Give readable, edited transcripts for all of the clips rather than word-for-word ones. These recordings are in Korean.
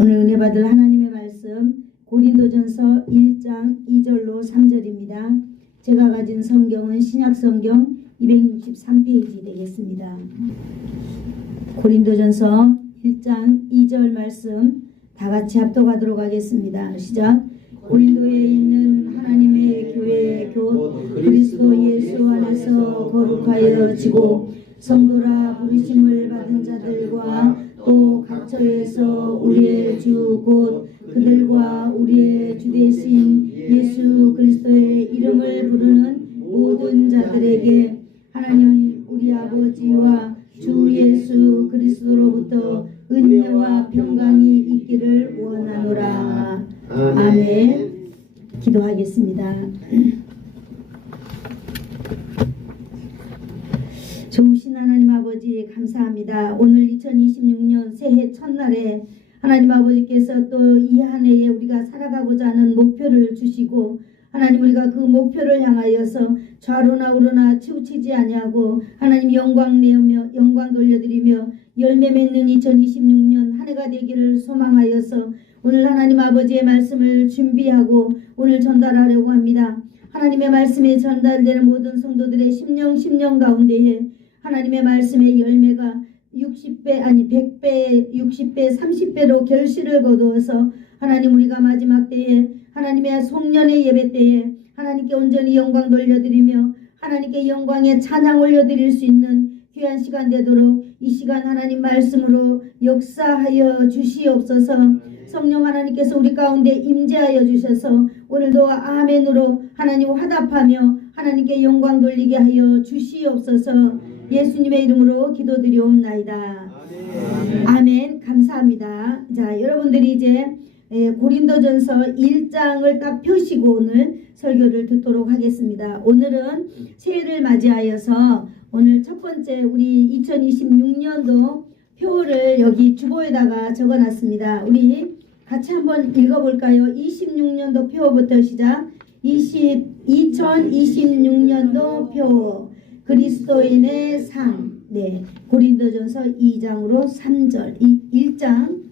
오늘 은혜 받을 하나님의 말씀 고린도전서 1장 2절로 3절입니다. 제가 가진 성경은 신약성경 263페이지 되겠습니다. 고린도전서 1장 2절 말씀 다같이 합독하도록 하겠습니다. 시작. 고린도에 있는 하나님의 교회 곧 그리스도 예수 안에서 거룩하여지고 성도라 부르심을 받은 자들과 또 각처에서 우리의 주 곧 그들과 우리의 주 되신 예수 그리스도의 이름을 부르는 모든 자들에게 하나님 우리 아버지와 주 예수 그리스도로부터 은혜와 평강이 있기를 원하노라. 아멘. 기도하겠습니다. 좋으신 하나님 아버지 감사합니다. 오늘 2026년 새해 첫날에 하나님 아버지께서 또 이 한 해에 우리가 살아가고자 하는 목표를 주시고 하나님 우리가 그 목표를 향하여서 좌로나 우로나 치우치지 아니하고 하나님 영광 내으며 영광 돌려드리며 열매 맺는 2026년 한 해가 되기를 소망하여서 오늘 하나님 아버지의 말씀을 준비하고 오늘 전달하려고 합니다. 하나님의 말씀이 전달되는 모든 성도들의 심령 가운데에 하나님의 말씀의 열매가 60배 아니 100배 60배 30배로 결실을 거두어서 하나님 우리가 마지막 때에 하나님의 송년의 예배 때에 하나님께 온전히 영광 돌려드리며 하나님께 영광의 찬양 올려드릴 수 있는 귀한 시간 되도록 이 시간 하나님 말씀으로 역사하여 주시옵소서. 성령 하나님께서 우리 가운데 임재하여 주셔서 오늘도 아멘으로 하나님 화답하며 하나님께 영광 돌리게 하여 주시옵소서. 예수님의 이름으로 기도드리옵나이다. 아멘. 감사합니다. 자, 여러분들이 이제 고린도전서 1장을 딱 펴시고 오늘 설교를 듣도록 하겠습니다. 오늘은 새해를 맞이하여서 오늘 첫 번째 우리 2026년도 표를 여기 주보에다가 적어놨습니다. 우리 같이 한번 읽어볼까요? 26년도 표부터 시작. 2026년도 표 그리스도인의 삶. 네, 고린도전서 2장으로 3절 1장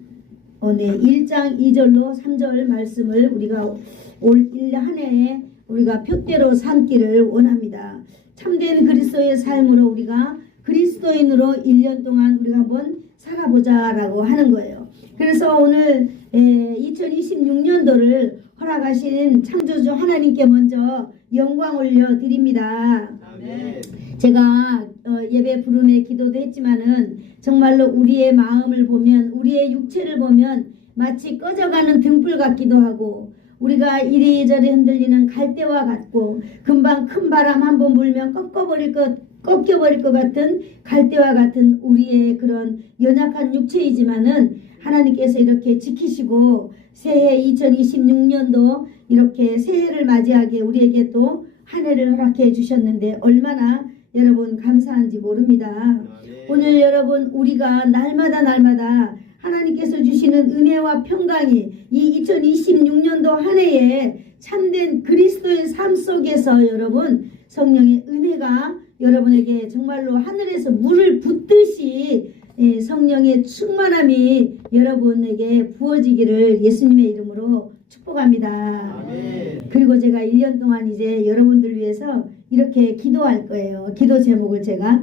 1장 2절로 3절 말씀을 우리가 올 1년 한 해에 우리가 표대로 삼기를 원합니다. 참된 그리스도의 삶으로 우리가 그리스도인으로 1년 동안 우리가 한번 살아보자 라고 하는 거예요. 그래서 오늘 2026년도를 허락하신 창조주 하나님께 먼저 영광 올려드립니다. 아멘. 제가 예배 부름에 기도도 했지만은 정말로 우리의 마음을 보면 우리의 육체를 보면 마치 꺼져가는 등불 같기도 하고 우리가 이리저리 흔들리는 갈대와 같고 금방 큰 바람 한 번 불면 꺾여버릴 것 같은 갈대와 같은 우리의 그런 연약한 육체이지만은 하나님께서 이렇게 지키시고 새해 2026년도 이렇게 새해를 맞이하게 우리에게 또 한 해를 허락해 주셨는데 얼마나 여러분 감사한지 모릅니다. 오늘 여러분 우리가 날마다 하나님께서 주시는 은혜와 평강이 이 2026년도 한 해에 참된 그리스도의 삶 속에서 여러분 성령의 은혜가 여러분에게 정말로 하늘에서 물을 붓듯이 성령의 충만함이 여러분에게 부어지기를 예수님의 이름으로 축복합니다. 아멘. 그리고 제가 1년 동안 이제 여러분들 위해서 이렇게 기도할 거예요. 기도 제목을 제가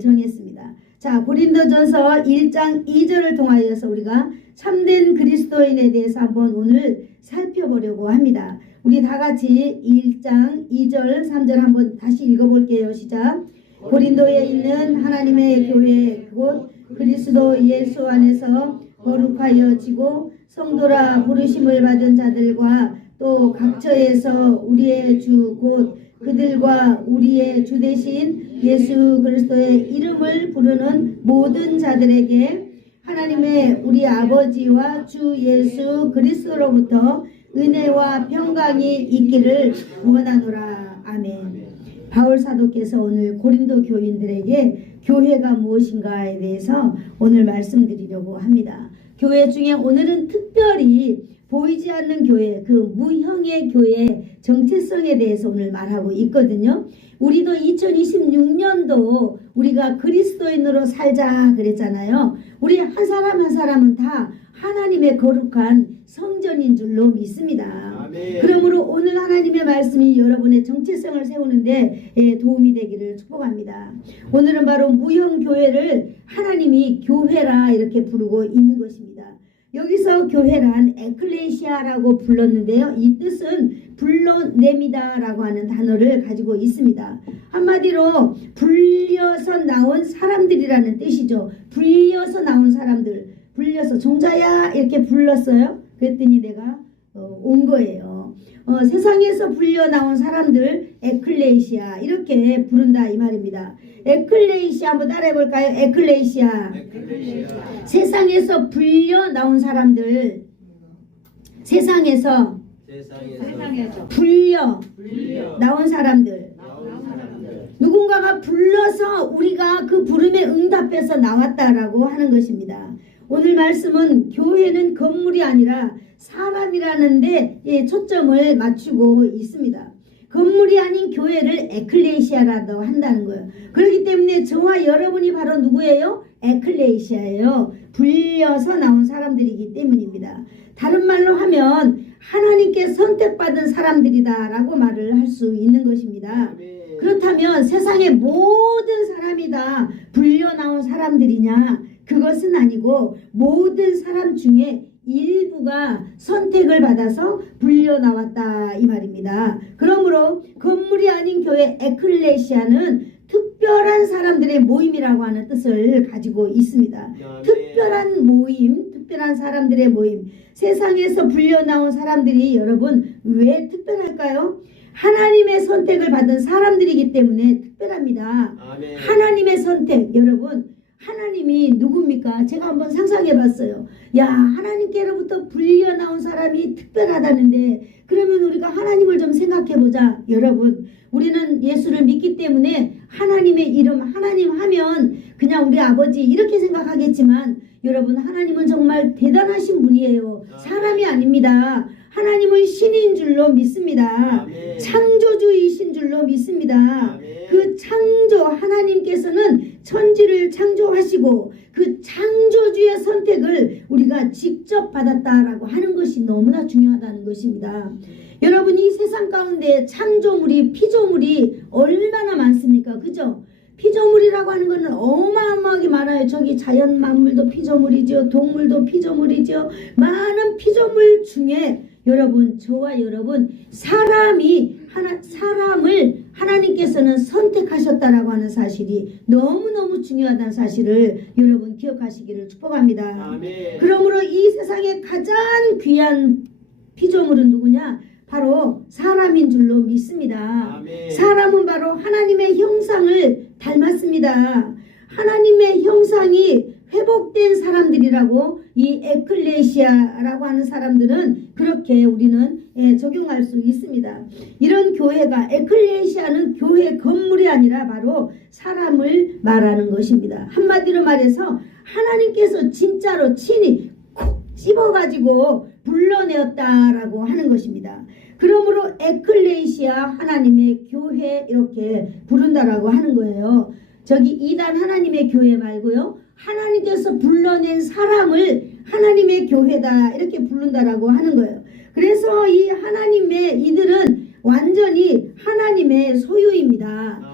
정했습니다. 자, 고린도전서 1장 2절을 통하여서 우리가 참된 그리스도인에 대해서 한번 오늘 살펴보려고 합니다. 우리 다 같이 1장 2절 3절 한번 다시 읽어볼게요. 시작. 고린도에 있는 하나님의 교회 곧 그리스도 예수 안에서 거룩하여지고 성도라 부르심을 받은 자들과 또 각처에서 우리의 주 곧 그들과 우리의 주 되신 예수 그리스도의 이름을 부르는 모든 자들에게 하나님의 우리 아버지와 주 예수 그리스도로부터 은혜와 평강이 있기를 원하노라. 아멘. 바울 사도께서 오늘 고린도 교인들에게 교회가 무엇인가에 대해서 오늘 말씀드리려고 합니다. 교회 중에 오늘은 특별히 보이지 않는 교회, 그 무형의 교회 정체성에 대해서 오늘 말하고 있거든요. 우리도 2026년도 우리가 그리스도인으로 살자 그랬잖아요. 우리 한 사람 한 사람은 다 하나님의 거룩한 성전인 줄로 믿습니다. 아멘. 그러므로 오늘 하나님의 말씀이 여러분의 정체성을 세우는데 도움이 되기를 축복합니다. 오늘은 바로 무형교회를 하나님이 교회라 이렇게 부르고 있는 것입니다. 여기서 교회란 에클레시아라고 불렀는데요. 이 뜻은 불러냅니다라고 하는 단어를 가지고 있습니다. 한마디로 불려서 나온 사람들이라는 뜻이죠. 불려서 나온 사람들, 불려서 종자야 이렇게 불렀어요. 그랬더니 내가 온 거예요. 세상에서 불려 나온 사람들 에클레시아 이렇게 부른다 이 말입니다. 에클레시아 한번 따라해 볼까요? 에클레시아. 세상에서 불려 나온 사람들, 세상에서 불려 나온 사람들, 누군가가 불러서 우리가 그 부름에 응답해서 나왔다라고 하는 것입니다. 오늘 말씀은 교회는 건물이 아니라 사람이라는 데 초점을 맞추고 있습니다. 건물이 아닌 교회를 에클레시아라고 한다는 거예요. 그렇기 때문에 저와 여러분이 바로 누구예요? 에클레시아예요. 불려서 나온 사람들이기 때문입니다. 다른 말로 하면 하나님께 선택받은 사람들이다 라고 말을 할 수 있는 것입니다. 그렇다면 세상의 모든 사람이 다 불려 나온 사람들이냐? 그것은 아니고 모든 사람 중에 일부가 선택을 받아서 불려 나왔다 이 말입니다. 그러므로 건물이 아닌 교회 에클레시아는 특별한 사람들의 모임이라고 하는 뜻을 가지고 있습니다. 특별한 모임, 특별한 사람들의 모임. 세상에서 불려 나온 사람들이 여러분 왜 특별할까요? 하나님의 선택을 받은 사람들이기 때문에 특별합니다. 아멘. 하나님의 선택, 여러분 하나님이 누굽니까? 제가 한번 상상해 봤어요. 야, 하나님께로부터 불려 나온 사람이 특별하다는데 그러면 우리가 하나님을 좀 생각해 보자. 여러분, 우리는 예수를 믿기 때문에 하나님의 이름, 하나님 하면 그냥 우리 아버지 이렇게 생각하겠지만 여러분, 하나님은 정말 대단하신 분이에요. 사람이 아닙니다. 하나님은 신인 줄로 믿습니다. 아멘. 창조주이신 줄로 믿습니다. 아멘. 그 창조 하나님께서는 천지를 창조하시고 그 창조주의 선택을 우리가 직접 받았다라고 하는 것이 너무나 중요하다는 것입니다. 여러분, 이 세상 가운데 창조물이 피조물이 얼마나 많습니까? 그죠? 피조물이라고 하는 것은 어마어마하게 많아요. 저기 자연 만물도 피조물이죠. 동물도 피조물이죠. 많은 피조물 중에 여러분, 저와 여러분, 사람을 하나님께서는 선택하셨다라고 하는 사실이 너무너무 중요하다는 사실을 여러분 기억하시기를 축복합니다. 아멘. 그러므로 이 세상에 가장 귀한 피조물은 누구냐? 바로 사람인 줄로 믿습니다. 아멘. 사람은 바로 하나님의 형상을 닮았습니다. 하나님의 형상이 회복된 사람들이라고 이 에클레시아라고 하는 사람들은 그렇게 우리는 적용할 수 있습니다. 이런 교회가 에클레시아는 교회 건물이 아니라 바로 사람을 말하는 것입니다. 한마디로 말해서 하나님께서 진짜로 친히 콕 집어가지고 불러내었다라고 하는 것입니다. 그러므로 에클레시아 하나님의 교회 이렇게 부른다라고 하는 거예요. 저기 이단 하나님의 교회 말고요. 하나님께서 불러낸 사람을 하나님의 교회다 이렇게 부른다라고 하는 거예요. 그래서 이 하나님의 이들은 완전히 하나님의 소유입니다.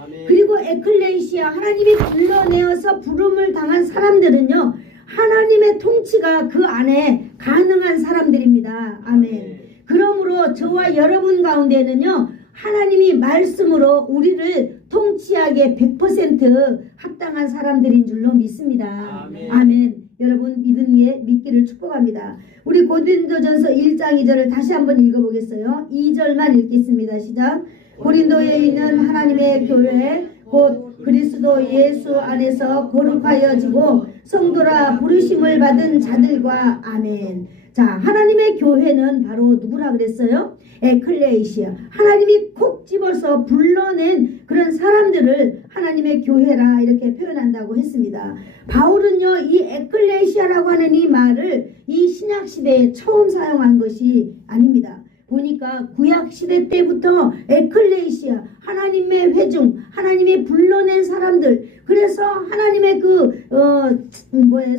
아멘. 그리고 에클레시아 하나님이 불러내어서 부름을 당한 사람들은요. 하나님의 통치가 그 안에 가능한 사람들입니다. 아멘. 그러므로 저와 여러분 가운데는요. 하나님이 말씀으로 우리를 통치하기에 100% 합당한 사람들인 줄로 믿습니다. 아멘. 아멘. 여러분 믿기를 축복합니다. 우리 고린도전서 1장 2절을 다시 한번 읽어보겠어요. 2절만 읽겠습니다. 시작. 고린도에 있는 하나님의 교회 곧 그리스도 예수 안에서 거룩하여지고 성도라 부르심을 받은 자들과 아멘. 자, 하나님의 교회는 바로 누구라 그랬어요? 에클레시아. 하나님이 콕 집어서 불러낸 그런 사람들을 하나님의 교회라 이렇게 표현한다고 했습니다. 바울은요, 이 에클레시아라고 하는 이 말을 이 신약시대에 처음 사용한 것이 아닙니다. 보니까 구약 시대 때부터 에클레시아, 하나님의 회중, 하나님이 불러낸 사람들, 그래서 하나님의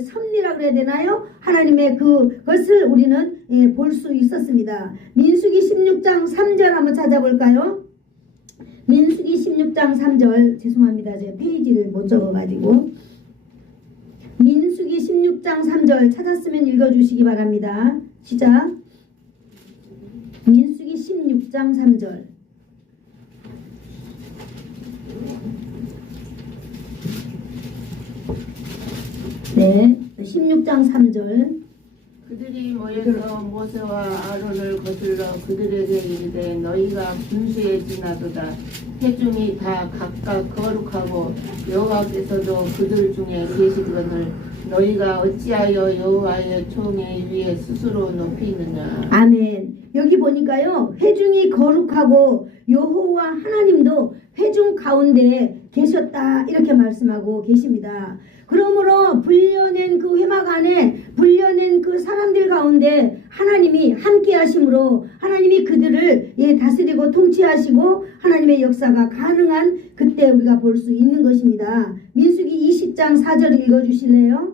섭리라 그래야 되나요? 하나님의 그것을 우리는 볼 수 있었습니다. 민수기 16장 3절 한번 찾아볼까요? 민수기 16장 3절, 죄송합니다. 제가 페이지를 못 적어가지고. 민수기 16장 3절 찾았으면 읽어주시기 바랍니다. 시작. 민수기 16장 3절. 네, 16장 3절. 그들이 모여서 모세와 아론을 거슬러 그들에게 이르되 너희가 분수에 지나도다. 회중이 다 각각 거룩하고 여호와께서도 그들 중에 계시거늘 너희가 어찌하여 여호와의 총회 위에 스스로 높이느냐. 아멘. 여기 보니까요, 회중이 거룩하고 여호와 하나님도 회중 가운데 계셨다 이렇게 말씀하고 계십니다. 그러므로 불려낸 그 회막 안에 불려낸 그 사람들 가운데 하나님이 함께 하심으로 하나님이 그들을 다스리고 통치하시고 하나님의 역사가 가능한 그때 우리가 볼 수 있는 것입니다. 민수기 20장 4절 읽어주실래요?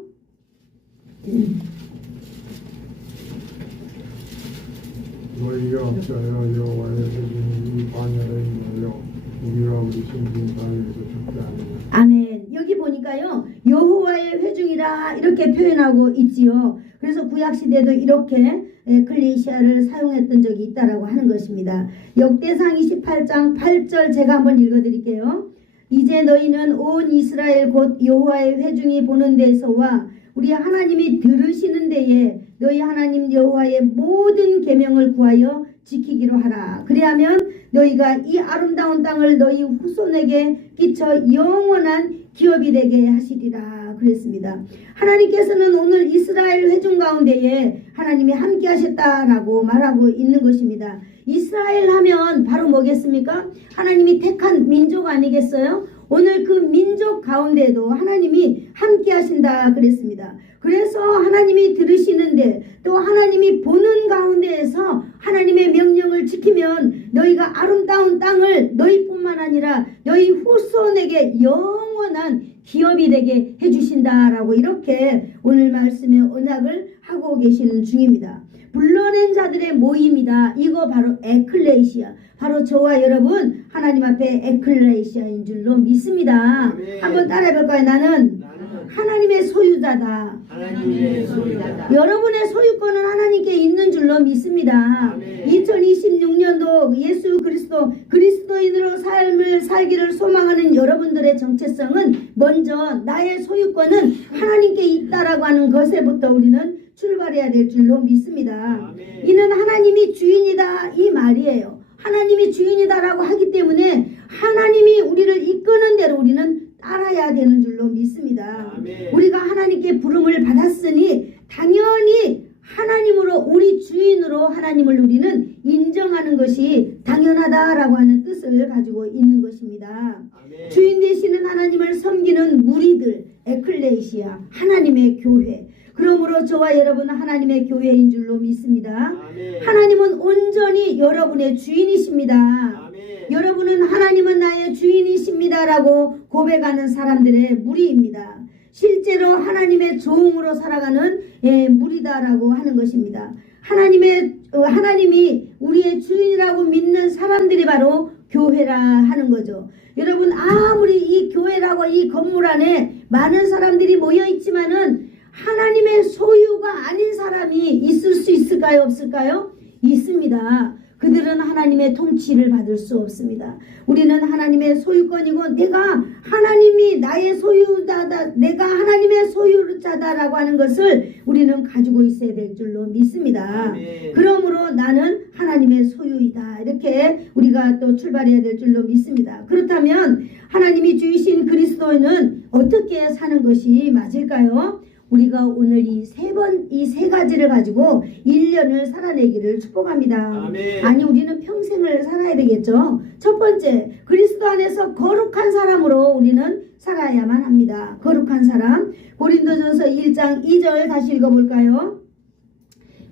너희가 어찌하여 여호와의 회중이 이 광야에 모여 우리와 우리 신진 땅에서 죽지 않느냐. 아멘. 여기 보니까요, 여호와의 회중이라 이렇게 표현하고 있지요. 그래서 구약시대도 이렇게 에클레시아를 사용했던 적이 있다라고 하는 것입니다. 역대상 28장 8절 제가 한번 읽어드릴게요. 이제 너희는 온 이스라엘 곧 여호와의 회중이 보는 데서와 우리 하나님이 들으시는 데에 너희 하나님 여호와의 모든 계명을 구하여 지키기로 하라. 그리하면 너희가 이 아름다운 땅을 너희 후손에게 끼쳐 영원한 기업이 되게 하시리라 그랬습니다. 하나님께서는 오늘 이스라엘 회중 가운데에 하나님이 함께 하셨다라고 말하고 있는 것입니다. 이스라엘 하면 바로 뭐겠습니까? 하나님이 택한 민족 아니겠어요? 오늘 그 민족 가운데도 하나님이 함께 하신다 그랬습니다. 그래서 하나님이 들으시는데 또 하나님이 보는 가운데에서 하나님의 명령을 지키면 너희가 아름다운 땅을 너희뿐만 아니라 너희 후손에게 영원한 기업이 되게 해주신다라고 이렇게 오늘 말씀의 언약을 하고 계시는 중입니다. 불러낸 자들의 모임이다. 이거 바로 에클레시아. 바로 저와 여러분 하나님 앞에 에클레시아인 줄로 믿습니다. 네. 한번 따라해볼까요? 나는 하나님의 소유자다. 하나님의 소유자다. 여러분의 소유권은 하나님께 있는 줄로 믿습니다. 아멘. 2026년도 예수 그리스도인으로 삶을 살기를 소망하는 여러분들의 정체성은 먼저 나의 소유권은 하나님께 있다라고 하는 것에부터 우리는 출발해야 될 줄로 믿습니다. 아멘. 이는 하나님이 주인이다 이 말이에요. 하나님이 주인이다라고 하기 때문에 하나님이 우리를 이끄는 대로 우리는 따라야 되는 줄로 믿습니다. 아멘. 우리가 하나님께 부름을 받았으니 당연히 하나님으로 우리 주인으로 하나님을 우리는 인정하는 것이 당연하다라고 하는 뜻을 가지고 있는 것입니다. 아멘. 주인 되시는 하나님을 섬기는 무리들 에클레시아 하나님의 교회. 그러므로 저와 여러분은 하나님의 교회인 줄로 믿습니다. 아멘. 하나님은 온전히 여러분의 주인이십니다. 아멘. 여러분은 하나님은 나의 주인이십니다라고 고백하는 사람들의 무리입니다. 실제로 하나님의 종으로 살아가는 무리다라고 하는 것입니다. 하나님이 우리의 주인이라고 믿는 사람들이 바로 교회라 하는 거죠. 여러분 아무리 이 교회라고 이 건물 안에 많은 사람들이 모여 있지만은 하나님의 소유가 아닌 사람이 있을 수 있을까요? 없을까요? 있습니다. 그들은 하나님의 통치를 받을 수 없습니다. 우리는 하나님의 소유권이고 내가 하나님이 나의 소유자다, 내가 하나님의 소유자다라고 하는 것을 우리는 가지고 있어야 될 줄로 믿습니다. 아멘. 그러므로 나는 하나님의 소유이다. 이렇게 우리가 또 출발해야 될 줄로 믿습니다. 그렇다면 하나님이 주이신 그리스도인은 어떻게 사는 것이 맞을까요? 우리가 오늘 이 세 가지를 가지고 1년을 살아내기를 축복합니다. 아멘. 아니 우리는 평생을 살아야 되겠죠. 첫 번째, 그리스도 안에서 거룩한 사람으로 우리는 살아야만 합니다. 거룩한 사람. 고린도전서 1장 2절 다시 읽어볼까요?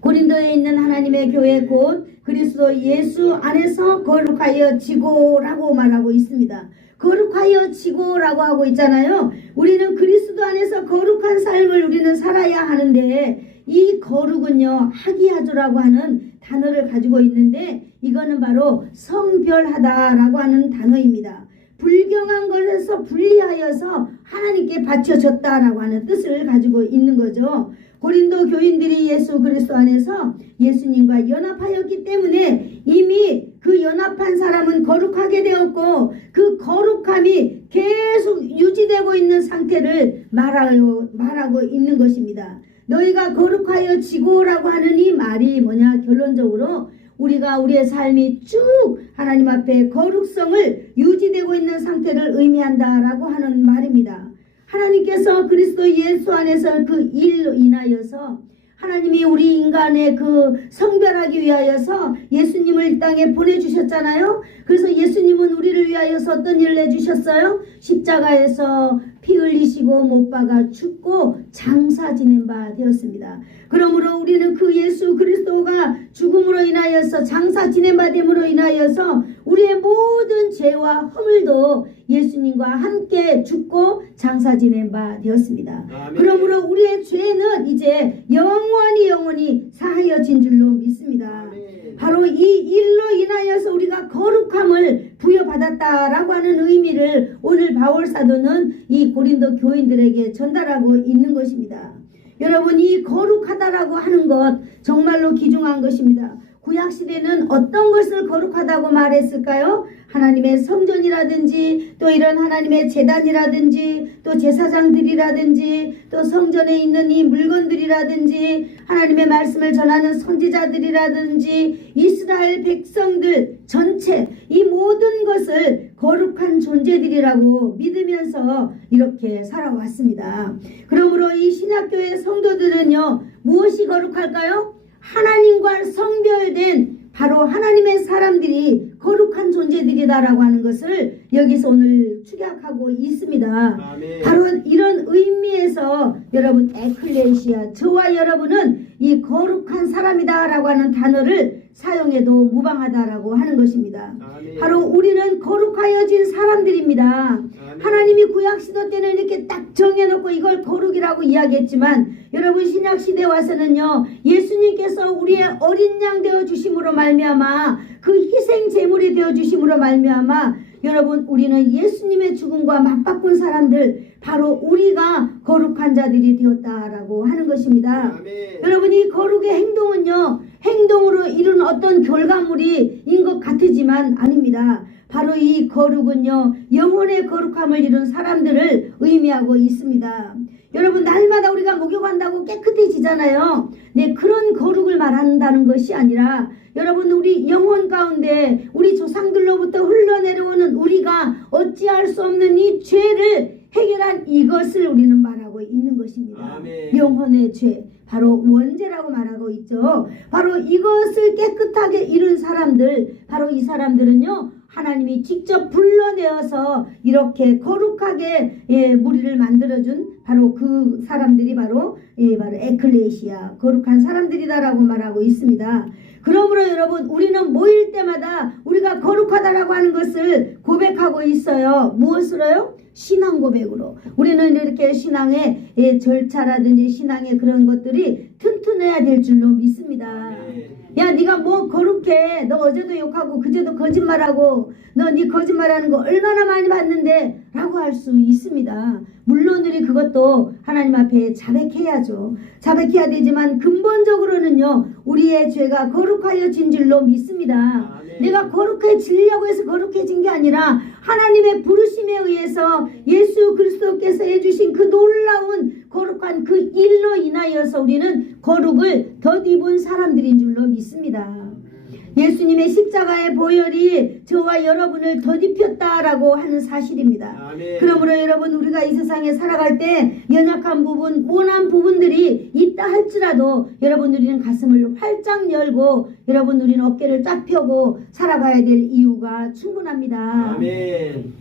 고린도에 있는 하나님의 교회 곧 그리스도 예수 안에서 거룩하여 지고라고 말하고 있습니다. 거룩하여 지고라고 하고 있잖아요. 우리는 그리스도 안에서 거룩한 삶을 우리는 살아야 하는데 이 거룩은요 하기야조라고 하는 단어를 가지고 있는데 이거는 바로 성별하다라고 하는 단어입니다. 불경한 것에서 분리하여서 하나님께 바쳐졌다라고 하는 뜻을 가지고 있는 거죠. 고린도 교인들이 예수 그리스도 안에서 예수님과 연합하였기 때문에 이미 그 연합한 사람은 거룩하게 되었고 그 거룩함이 계속 유지되고 있는 상태를 말하고 있는 것입니다. 너희가 거룩하여 지고라고 하는 이 말이 뭐냐? 결론적으로 우리가 우리의 삶이 쭉 하나님 앞에 거룩성을 유지되고 있는 상태를 의미한다라고 하는 말입니다. 하나님께서 그리스도 예수 안에서 그 일로 인하여서 하나님이 우리 인간의 그 성별하기 위하여서 예수님을 이 땅에 보내주셨잖아요. 그래서 예수님은 우리를 위하여서 어떤 일을 해주셨어요? 십자가에서 피 흘리시고 못 박아 죽고 장사 지낸 바 되었습니다. 그러므로 우리는 그 예수 그리스도가 죽음으로 인하여서 장사 지낸 바 됨으로 인하여서 우리의 모든 죄와 허물도 예수님과 함께 죽고 장사 지낸 바 되었습니다. 아멘. 그러므로 우리의 죄는 이제 영원히 사하여진 줄로 믿습니다. 아멘. 바로 이 일로 인하여서 우리가 거룩함을 부여받았다라고 하는 의미를 오늘 바울 사도는 이 고린도 교인들에게 전달하고 있는 것입니다. 여러분, 이 거룩하다라고 하는 것 정말로 귀중한 것입니다. 구약시대는 어떤 것을 거룩하다고 말했을까요? 하나님의 성전이라든지 또 이런 하나님의 제단이라든지 또 제사장들이라든지 또 성전에 있는 이 물건들이라든지 하나님의 말씀을 전하는 선지자들이라든지 이스라엘 백성들 전체 이 모든 것을 거룩한 존재들이라고 믿으면서 이렇게 살아왔습니다. 그러므로 이 신약교회 성도들은요 무엇이 거룩할까요? 하나님과 성별된 바로 하나님의 사람들이 거룩한 존재들이다라고 하는 것을 여기서 오늘 축약하고 있습니다. 아멘. 바로 이런 의미에서 여러분 에클레시아 저와 여러분은 이 거룩한 사람이다라고 하는 단어를 사용해도 무방하다라고 하는 것입니다. 아멘. 바로 우리는 거룩하여진 사람들입니다. 아멘. 하나님이 구약시대 때는 이렇게 딱 정해놓고 이걸 거룩이라고 이야기했지만 여러분 신약시대에 와서는요 예수님께서 우리의 어린 양 되어주심으로 말미암아 그 희생 제물이 되어주심으로 말미암아 여러분 우리는 예수님의 죽음과 맞바꾼 사람들 바로 우리가 거룩한 자들이 되었다라고 하는 것입니다. 아멘. 여러분 이 거룩의 행동은요 행동으로 이룬 어떤 결과물인 것 같지만 아닙니다. 바로 이 거룩은요 영혼의 거룩함을 이룬 사람들을 의미하고 있습니다. 여러분 날마다 우리가 목욕한다고 깨끗해지잖아요. 네, 그런 거룩을 말한다는 것이 아니라 여러분 우리 영혼 가운데 우리 조상들로부터 흘러내려오는 우리가 어찌할 수 없는 이 죄를 해결한 이것을 우리는 말하고 있는 것입니다. 아멘. 영혼의 죄 바로 원죄라고 말하고 있죠. 바로 이것을 깨끗하게 이룬 사람들 바로 이 사람들은요 하나님이 직접 불러내어서 이렇게 거룩하게 무리를 만들어준 바로 그 사람들이 바로 에클레시아 거룩한 사람들이다라고 말하고 있습니다. 그러므로 여러분 우리는 모일 때마다 우리가 거룩하다라고 하는 것을 고백하고 있어요. 무엇으로요? 신앙 고백으로. 우리는 이렇게 신앙의 절차라든지 신앙의 그런 것들이 튼튼해야 될 줄로 믿습니다. 야 네가 뭐 거룩해. 너 어제도 욕하고 그제도 거짓말하고 너 네 거짓말하는 거 얼마나 많이 봤는데 라고 할 수 있습니다. 물론 우리 그것도 하나님 앞에 자백해야죠. 자백해야 되지만 근본적으로는요 우리의 죄가 거룩하여진 줄로 믿습니다. 아멘. 내가 거룩해지려고 해서 거룩해진 게 아니라 하나님의 부르심에 의해서 예수 그리스도께서 해주신 그 놀라운 거룩한 그 일로 인하여서 우리는 거룩을 덧입은 사람들인 줄로 믿습니다. 예수님의 십자가의 보혈이 저와 여러분을 덧입혔다라고 하는 사실입니다. 아멘. 그러므로 여러분 우리가 이 세상에 살아갈 때 연약한 부분, 모난 부분들이 있다 할지라도 여러분 우리는 가슴을 활짝 열고 여러분 우리는 어깨를 쫙 펴고 살아가야 될 이유가 충분합니다. 아멘.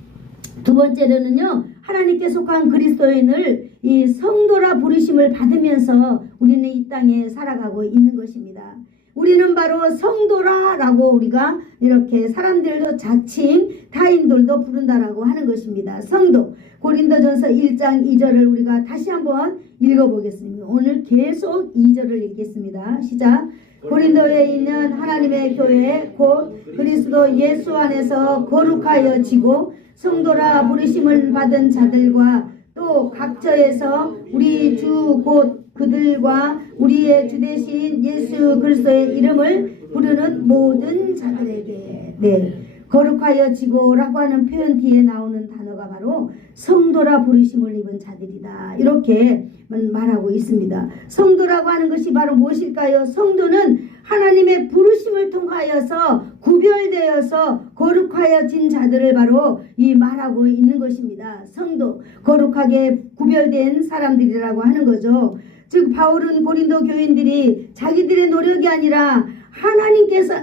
두 번째로는요, 하나님께 속한 그리스도인을 이 성도라 부르심을 받으면서 우리는 이 땅에 살아가고 있는 것입니다. 우리는 바로 성도라라고 우리가 이렇게 사람들도 자칭 타인들도 부른다라고 하는 것입니다. 성도. 고린도전서 1장 2절을 우리가 다시 한번 읽어보겠습니다. 오늘 계속 2절을 읽겠습니다. 시작. 고린도에 있는 하나님의 교회 곧 그리스도 예수 안에서 거룩하여지고 성도라 부르심을 받은 자들과 또 각처에서 우리 주 곧 그들과 우리의 주 되신 예수 그리스도의 이름을 부르는 모든 자들에게 거룩하여지고라고 하는 표현 뒤에 나오는 단어가 바로 성도라 부르심을 입은 자들이다. 이렇게 말하고 있습니다. 성도라고 하는 것이 바로 무엇일까요? 성도는 하나님의 부르심을 통하여서 구별되어서 거룩하여진 자들을 바로 이 말하고 있는 것입니다. 성도, 거룩하게 구별된 사람들이라고 하는 거죠. 즉 바울은 고린도 교인들이 자기들의 노력이 아니라 하나님께서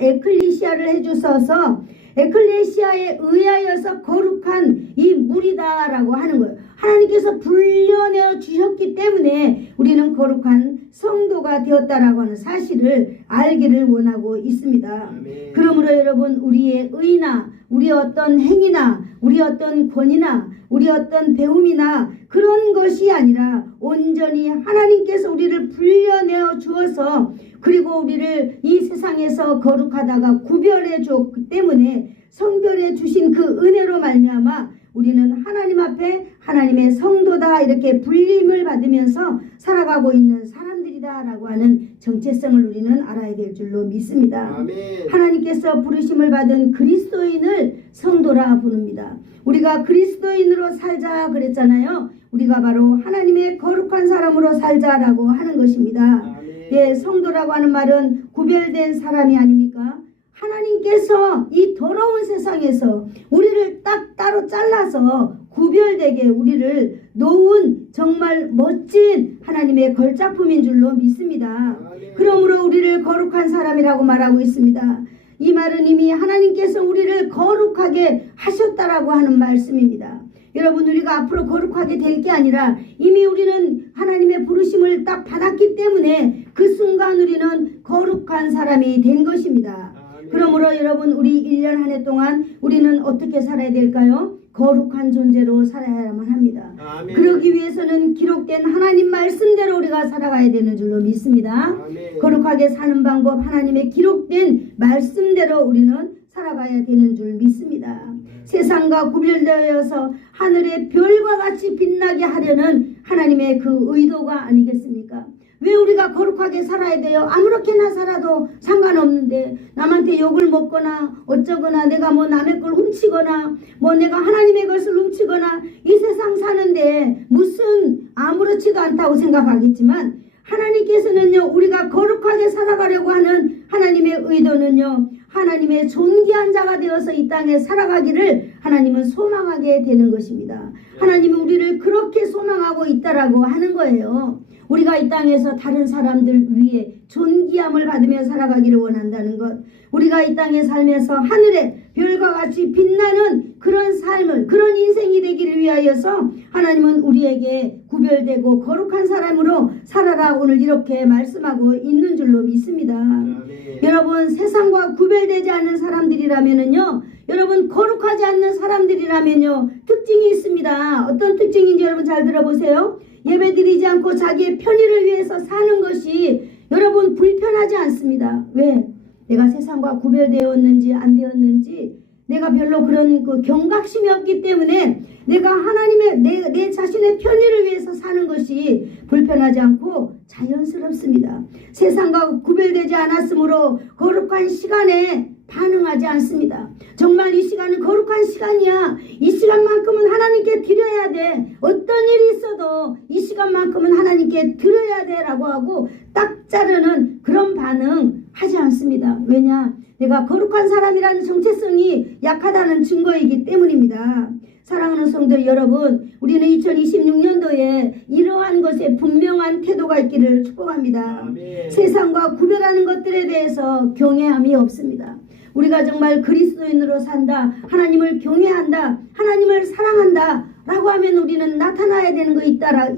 에클리시아를 해주셔서 에클레시아에 의하여서 거룩한 이 무리다라고 하는 거예요. 하나님께서 불려내어 주셨기 때문에 우리는 거룩한 성도가 되었다라고 하는 사실을 알기를 원하고 있습니다. 그러므로 여러분, 우리의 의나 우리의 어떤 행위나 우리의 어떤 권위나 우리의 어떤 배움이나 그런 것이 아니라 온전히 하나님께서 우리를 불려내어 주어서 그리고 우리를 이 세상에서 거룩하다가 구별해 주었기 때문에 성별해 주신 그 은혜로 말미암아 우리는 하나님 앞에 하나님의 성도다 이렇게 불림을 받으면서 살아가고 있는 사람들이다라고 하는 정체성을 우리는 알아야 될 줄로 믿습니다. 아멘. 하나님께서 부르심을 받은 그리스도인을 성도라 부릅니다. 우리가 그리스도인으로 살자 그랬잖아요. 우리가 바로 하나님의 거룩한 사람으로 살자라고 하는 것입니다. 예, 성도라고 하는 말은 구별된 사람이 아닙니까? 하나님께서 이 더러운 세상에서 우리를 딱 따로 잘라서 구별되게 우리를 놓은 정말 멋진 하나님의 걸작품인 줄로 믿습니다. 그러므로 우리를 거룩한 사람이라고 말하고 있습니다. 이 말은 이미 하나님께서 우리를 거룩하게 하셨다라고 하는 말씀입니다. 여러분, 우리가 앞으로 거룩하게 될 게 아니라 이미 우리는 하나님의 부르심을 딱 받았기 때문에 그 순간 우리는 거룩한 사람이 된 것입니다. 그러므로 여러분, 우리 1년 한 해 동안 우리는 어떻게 살아야 될까요? 거룩한 존재로 살아야만 합니다. 아멘. 그러기 위해서는 기록된 하나님 말씀대로 우리가 살아가야 되는 줄로 믿습니다. 아멘. 거룩하게 사는 방법, 하나님의 기록된 말씀대로 우리는 살아가야 되는 줄 믿습니다. 세상과 구별되어서 하늘의 별과 같이 빛나게 하려는 하나님의 그 의도가 아니겠습니까? 왜 우리가 거룩하게 살아야 돼요? 아무렇게나 살아도 상관없는데 남한테 욕을 먹거나 어쩌거나 내가 뭐 남의 걸 훔치거나 뭐 내가 하나님의 것을 훔치거나 이 세상 사는데 무슨 아무렇지도 않다고 생각하겠지만 하나님께서는요, 우리가 거룩하게 살아가려고 하는 하나님의 의도는요, 하나님의 존귀한 자가 되어서 이 땅에 살아가기를 하나님은 소망하게 되는 것입니다. 하나님이 우리를 그렇게 소망하고 있다라고 하는 거예요. 우리가 이 땅에서 다른 사람들 위해 존귀함을 받으며 살아가기를 원한다는 것, 우리가 이 땅에 살면서 하늘의 별과 같이 빛나는 그런 삶을, 그런 인생이 되기를 위하여서 하나님은 우리에게 구별되고 거룩한 사람으로 살아라 오늘 이렇게 말씀하고 있는 줄로 믿습니다. 아멘. 여러분, 세상과 구별되지 않는 사람들이라면요, 여러분 거룩하지 않는 사람들이라면요 특징이 있습니다. 어떤 특징인지 여러분 잘 들어보세요. 예배드리지 않고 자기의 편의를 위해서 사는 것이 여러분 불편하지 않습니다. 왜? 내가 세상과 구별되었는지 안 되었는지 내가 별로 그런 그 경각심이 없기 때문에 내가 하나님의 내 자신의 편의를 위해서 사는 것이 불편하지 않고 자연스럽습니다. 세상과 구별되지 않았으므로 거룩한 시간에 반응하지 않습니다. 정말 이 시간은 거룩한 시간이야. 이 시간만큼은 하나님께 드려야 돼. 어떤 일이 있어도 이 시간만큼은 하나님께 드려야 돼 라고 하고 딱 자르는 그런 반응 하지 않습니다. 왜냐? 내가 거룩한 사람이라는 정체성이 약하다는 증거이기 때문입니다. 사랑하는 성도 여러분, 우리는 2026년도에 이러한 것에 분명한 태도가 있기를 축복합니다. 아멘. 세상과 구별하는 것들에 대해서 경외함이 없습니다. 우리가 정말 그리스도인으로 산다, 하나님을 경외한다, 하나님을 사랑한다 라고 하면 우리는 나타나야 되는 거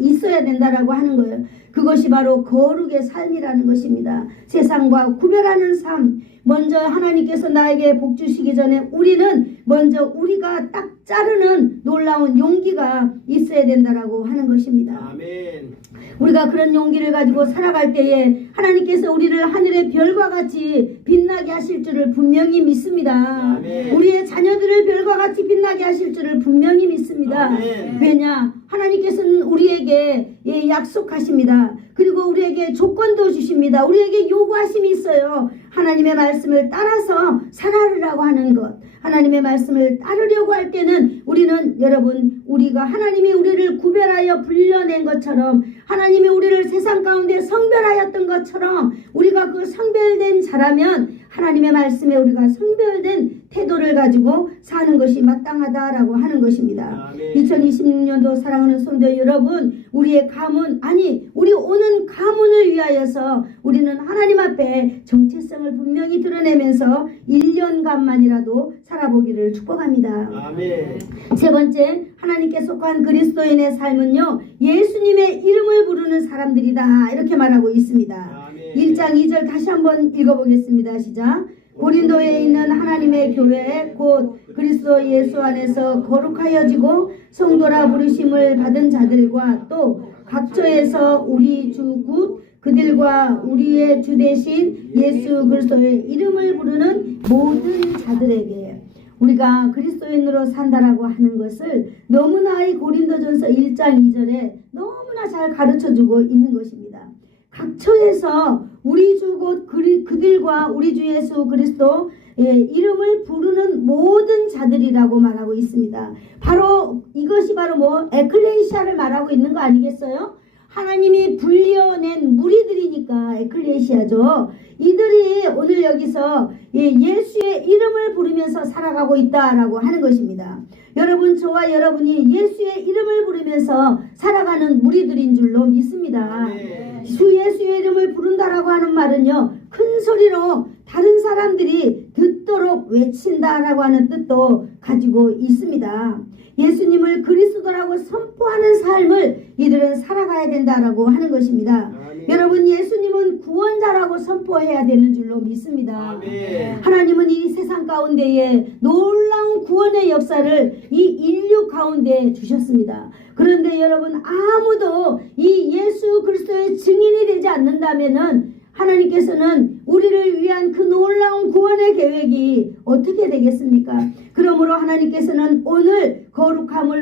있어야 된다라고 하는 거예요. 그것이 바로 거룩의 삶이라는 것입니다. 세상과 구별하는 삶. 먼저 하나님께서 나에게 복 주시기 전에 우리는 먼저 우리가 딱 자르는 놀라운 용기가 있어야 된다라고 하는 것입니다. 아멘. 우리가 그런 용기를 가지고 살아갈 때에 하나님께서 우리를 하늘의 별과 같이 빛나게 하실 줄을 분명히 믿습니다. 아멘. 우리의 자녀들을 별과 같이 빛나게 하실 줄을 분명히 믿습니다. 아멘. 왜냐? 하나님께서는 우리에게 약속하십니다. 그리고 우리에게 조건도 주십니다. 우리에게 요구하심이 있어요. 하나님의 말씀을 따라서 살아라고 하는 것. 하나님의 말씀을 따르려고 할 때는 우리는 여러분, 우리가 하나님이 우리를 구별하여 불려낸 것처럼, 하나님이 우리를 세상 가운데 성별하였던 것처럼 우리가 그 성별된 자라면 하나님의 말씀에 우리가 성별된 태도를 가지고 사는 것이 마땅하다라고 하는 것입니다. 아멘. 2026년도 사랑하는 성도 여러분, 우리의 가문, 아니 우리 오는 가문을 위하여서 우리는 하나님 앞에 정체성을 분명히 드러내면서 1년간만이라도 살아보기를 축복합니다. 아멘. 세 번째, 하나님께 속한 그리스도인의 삶은요, 예수님의 이름을 부르는 사람들이다, 이렇게 말하고 있습니다. 아멘. 1장 2절 다시 한번 읽어보겠습니다. 시작. 고린도에 있는 하나님의 교회 곧 그리스도 예수 안에서 거룩하여지고 성도라 부르심을 받은 자들과 또 각처에서 우리 주 곧 그들과 우리의 주 대신 예수 그리스도의 이름을 부르는 모든 자들에게, 우리가 그리스도인으로 산다라고 하는 것을 너무나 이 고린도전서 1장 2절에 너무나 잘 가르쳐주고 있는 것입니다. 각처에서 우리 주 곧 그들과 우리 주 예수 그리스도 이름을 부르는 모든 자들이라고 말하고 있습니다. 바로 이것이 바로 에클레시아를 말하고 있는 거 아니겠어요? 하나님이 불려낸 무리들이니까 에클레시아죠. 이들이 오늘 여기서 예수의 이름을 부르면서 살아가고 있다라고 하는 것입니다. 여러분, 저와 여러분이 예수의 이름을 부르면서 살아가는 무리들인 줄로 믿습니다. 네. 주 예수의 이름을 부른다라고 하는 말은요, 큰 소리로 다른 사람들이 듣도록 외친다라고 하는 뜻도 가지고 있습니다. 예수님을 그리스도라고 선포하는 삶을 이들은 살아가야 된다라고 하는 것입니다. 아멘. 여러분, 예수님은 구원자라고 선포해야 되는 줄로 믿습니다. 아멘. 하나님은 이 세상 가운데에 놀라운 구원의 역사를 이 인류 가운데 주셨습니다. 그런데 여러분, 아무도 이 예수 그리스도의 증인이 되지 않는다면은 하나님께서는 우리를 위한 그 놀라운 구원의 계획이 어떻게 되겠습니까? 그러므로 하나님께서는 오늘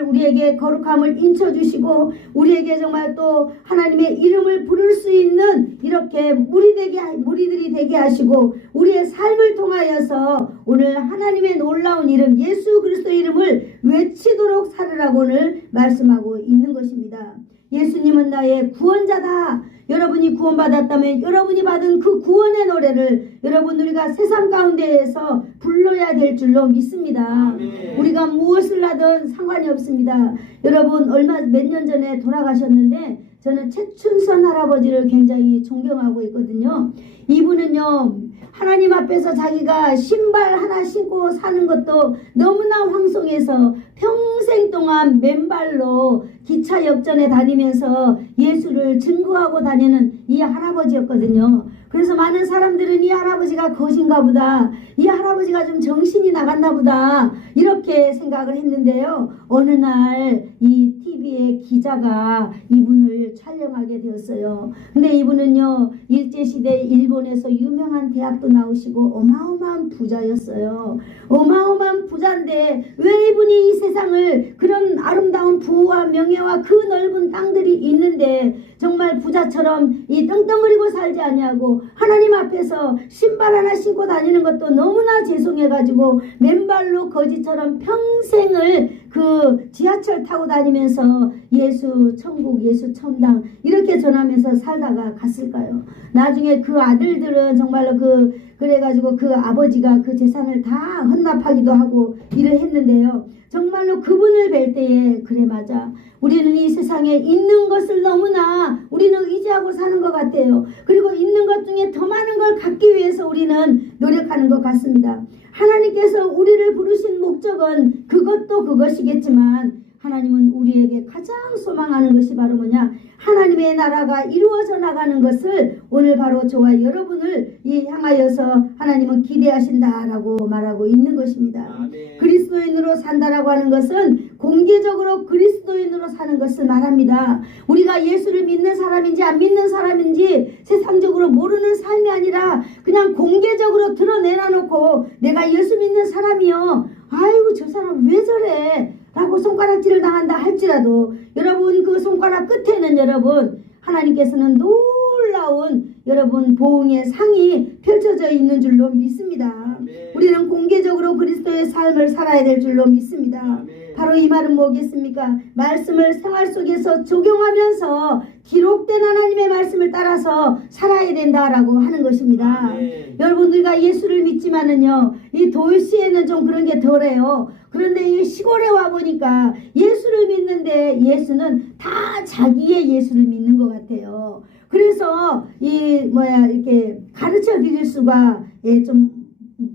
우리에게 거룩함을 인쳐주시고 우리에게 정말 또 하나님의 이름을 부를 수 있는 이렇게 무리들이 되게 하시고 우리의 삶을 통하여서 오늘 하나님의 놀라운 이름 예수 그리스도 이름을 외치도록 살으라고 오늘 말씀하고 있는 것입니다. 예수님은 나의 구원자다. 여러분이 구원받았다면 여러분이 받은 그 구원의 노래를 여러분 우리가 세상 가운데에서 불러야 될 줄로 믿습니다. 아멘. 우리가 무엇을 하든 상관이 없습니다. 여러분 몇 년 전에 돌아가셨는데 저는 최춘선 할아버지를 굉장히 존경하고 있거든요. 이분은요, 하나님 앞에서 자기가 신발 하나 신고 사는 것도 너무나 황송해서 평생 동안 맨발로 기차 역전에 다니면서 예수를 증거하고 다니는 이 할아버지였거든요. 그래서 많은 사람들은 이 할아버지가 거신가 보다, 이 할아버지가 좀 정신이 나갔나 보다 이렇게 생각을 했는데요. 어느 날 이 TV의 기자가 이분을 촬영하게 되었어요. 근데 이분은요, 일제시대 일본에서 유명한 대학도 나오시고 어마어마한 부자였어요. 어마어마한 부자인데 왜 이분이 이 세상을 그런 아름다운 부와 명예와 그 넓은 땅들이 있는데 정말 부자처럼 이 떵떵거리고 살지 않냐고, 하나님 앞에서 신발 하나 신고 다니는 것도 너무나 죄송해가지고 맨발로 거지처럼 평생을 그 지하철 타고 다니면서 예수 천국 예수 천당 이렇게 전하면서 살다가 갔을까요? 나중에 그 아들들은 정말로 그 그래가지고 그 아버지가 그 재산을 다 헌납하기도 하고 일을 했는데요. 정말로 그분을 뵐 때에 그래 맞아. 우리는 이 세상에 있는 것을 너무나 우리는 의지하고 사는 것 같아요. 그리고 있는 것 중에 더 많은 걸 갖기 위해서 우리는 노력하는 것 같습니다. 하나님께서 우리를 부르신 목적은 그것도 그것이겠지만 하나님은 우리에게 가장 소망하는 것이 바로 뭐냐? 하나님의 나라가 이루어져 나가는 것을 오늘 바로 저와 여러분을 향하여서 하나님은 기대하신다라고 말하고 있는 것입니다. 아멘. 그리스도인으로 산다라고 하는 것은 공개적으로 그리스도인으로 사는 것을 말합니다. 우리가 예수를 믿는 사람인지 안 믿는 사람인지 세상적으로 모르는 삶이 아니라 그냥 공개적으로 드러내놔놓고 내가 예수 믿는 사람이요. 아이고 저 사람 왜 저래? 라고 손가락질을 당한다 할지라도 여러분 그 손가락 끝에는 여러분 하나님께서는 놀라운 여러분 보응의 상이 펼쳐져 있는 줄로 믿습니다. 아멘. 우리는 공개적으로 그리스도의 삶을 살아야 될 줄로 믿습니다. 아멘. 바로 이 말은 뭐겠습니까? 말씀을 생활 속에서 적용하면서 기록된 하나님의 말씀을 따라서 살아야 된다라고 하는 것입니다. 아멘. 여러분들과 예수를 믿지만은요 이 도시에는 좀 그런 게 덜해요. 그런데 이 시골에 와 보니까 예수를 믿는데 예수는 다 자기의 예수를 믿는 것 같아요. 그래서 이렇게 가르쳐 드릴 수가 좀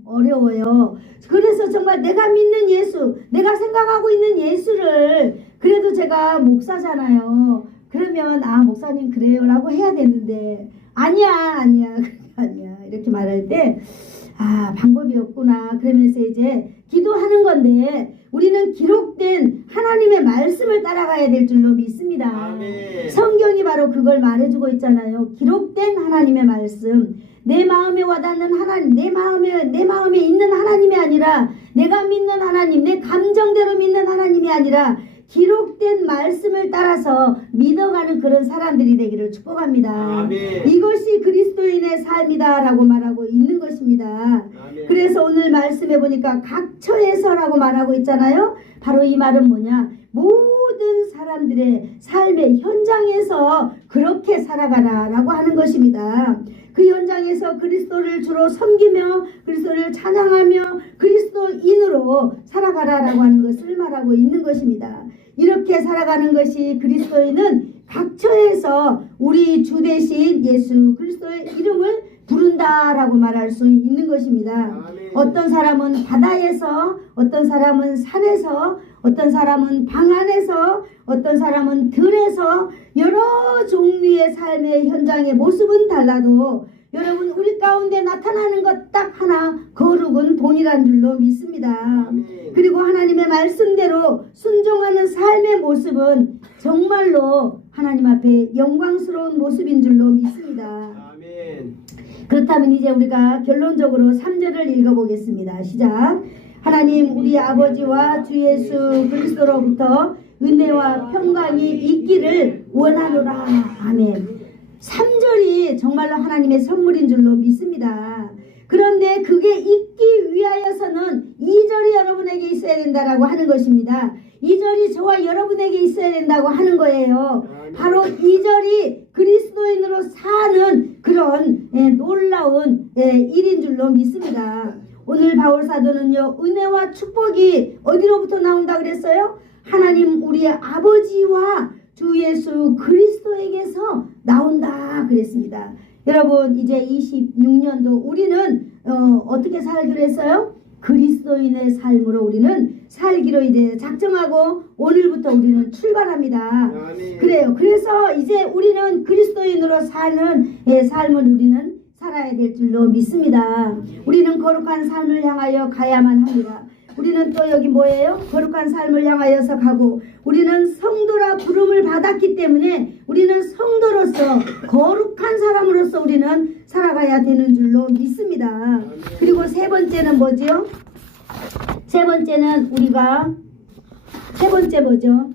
어려워요. 그래서 정말 내가 믿는 예수, 내가 생각하고 있는 예수를 그래도 제가 목사잖아요. 그러면 목사님 그래요라고 해야 되는데 아니야 이렇게 말할 때 방법이 없구나 그러면서 이제 기도하는 건데 우리는 기록된 하나님의 말씀을 따라가야 될 줄로 믿습니다. 아멘. 성경이 바로 그걸 말해주고 있잖아요. 기록된 하나님의 말씀, 내 마음에 와닿는 하나님, 내 마음에 있는 하나님이 아니라 내가 믿는 하나님, 내 감정대로 믿는 하나님이 아니라 기록된 말씀을 따라서 믿어가는 그런 사람들이 되기를 축복합니다. 아멘. 이것이 그리스도인의 삶이다라고 말하고 있는 것입니다. 아멘. 그래서 오늘 말씀해 보니까 각처에서라고 말하고 있잖아요. 바로 이 말은 뭐냐? 모든 사람들의 삶의 현장에서 그렇게 살아가라라고 하는 것입니다. 그 현장에서 그리스도를 주로 섬기며 그리스도를 찬양하며 그리스도인으로 살아가라라고 하는 것을 말하고 있는 것입니다. 이렇게 살아가는 것이 그리스도인은 각처에서 우리 주 대신 예수 그리스도의 이름을 부른다라고 말할 수 있는 것입니다. 아멘. 어떤 사람은 바다에서, 어떤 사람은 산에서, 어떤 사람은 방 안에서, 어떤 사람은 들에서 여러 종류의 삶의 현장의 모습은 달라도 여러분 우리 가운데 나타나는 것 딱 하나 거룩은 동일한 줄로 믿습니다. 아멘. 그리고 하나님의 말씀대로 순종하는 삶의 모습은 정말로 하나님 앞에 영광스러운 모습인 줄로 믿습니다. 아멘. 그렇다면 이제 우리가 결론적으로 3절을 읽어보겠습니다. 시작. 하나님 우리 아버지와 주 예수 그리스도로부터 은혜와 평강이 있기를 원하노라. 아멘. 3절이 정말로 하나님의 선물인 줄로 믿습니다. 그런데 그게 있기 위하여서는 2절이 여러분에게 있어야 된다라고 하는 것입니다. 2절이 저와 여러분에게 있어야 된다고 하는 거예요. 바로 2절이 그리스도인으로 사는 그런 놀라운 일인 줄로 믿습니다. 오늘 바울사도는요 은혜와 축복이 어디로부터 나온다 그랬어요? 하나님 우리의 아버지와 주 예수 그리스도에게서 나온다 그랬습니다. 여러분 이제 26년도 우리는 어떻게 살기로 했어요? 그리스도인의 삶으로 우리는 살기로 이제 작정하고 오늘부터 우리는 출발합니다. 아멘. 그래요. 그래서 이제 우리는 그리스도인으로 사는 삶을 우리는 살아야 될 줄로 믿습니다. 우리는 거룩한 삶을 향하여 가야만 합니다. 우리는 또 여기 뭐예요? 거룩한 삶을 향하여서 가고 우리는 성도라 부름을 받았기 때문에 우리는 성도로서 거룩한 사람으로서 우리는 살아가야 되는 줄로 믿습니다. 그리고 세 번째는 뭐죠? 세 번째는 우리가 세 번째 뭐죠?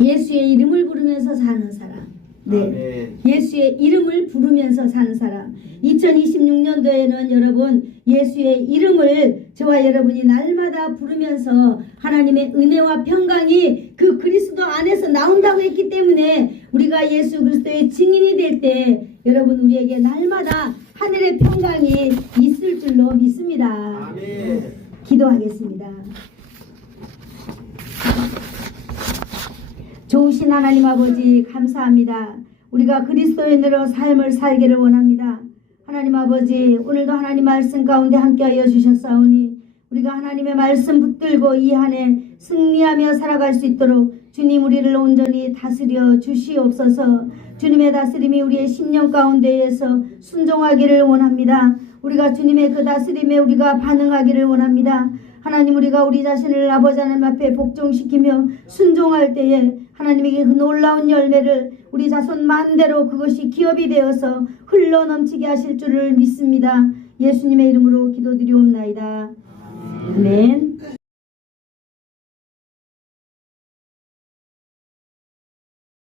예수의 이름을 부르면서 사는 사람. 네. 아멘. 예수의 이름을 부르면서 사는 사람. 2026년도에는 여러분 예수의 이름을 저와 여러분이 날마다 부르면서 하나님의 은혜와 평강이 그 그리스도 안에서 나온다고 했기 때문에 우리가 예수 그리스도의 증인이 될 때 여러분 우리에게 날마다 하늘의 평강이 있을 줄로 믿습니다. 아멘. 기도하겠습니다. 좋으신 하나님 아버지 감사합니다. 우리가 그리스도인으로 삶을 살기를 원합니다. 하나님 아버지 오늘도 하나님 말씀 가운데 함께하여 주셨사오니 우리가 하나님의 말씀 붙들고 이 한 해 승리하며 살아갈 수 있도록 주님 우리를 온전히 다스려 주시옵소서. 주님의 다스림이 우리의 심령 가운데에서 순종하기를 원합니다. 우리가 주님의 그 다스림에 우리가 반응하기를 원합니다. 하나님 우리가 우리 자신을 아버지 하나님 앞에 복종시키며 순종할 때에 하나님에게 그 놀라운 열매를 우리 자손 만대로 그것이 기업이 되어서 흘러넘치게 하실 줄을 믿습니다. 예수님의 이름으로 기도드리옵나이다. 아멘.